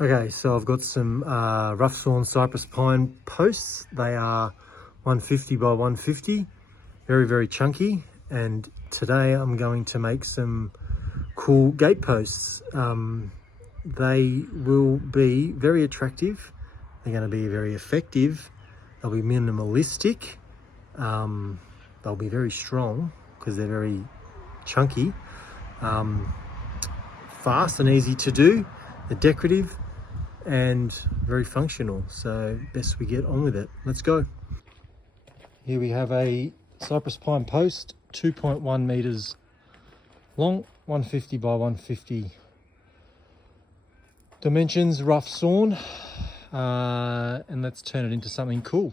Okay, so I've got some rough sawn cypress pine posts. They are 150 by 150, very, very chunky. And today I'm going to make some cool gate posts. They will be very attractive. They're going to be very effective. They'll be minimalistic. They'll be very strong because they're very chunky. Fast and easy to do. They're decorative and very functional, so best we get on with it. Let's go. Here we have a cypress pine post, 2.1 meters long, 150 by 150 dimensions, rough sawn, and let's turn it into something cool.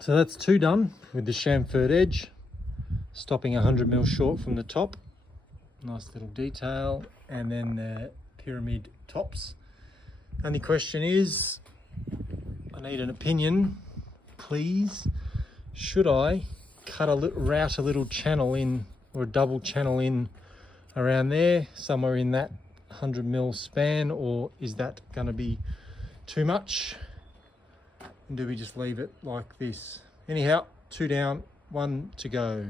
So that's two done with the chamfered edge, stopping 100mm short from the top. Nice little detail, and then the pyramid tops. Only question is, I need an opinion, please. Should I route a little channel in, or a double channel in around there, somewhere in that 100mm span, or is that going to be too much? And do we just leave it like this? Anyhow, two down, one to go.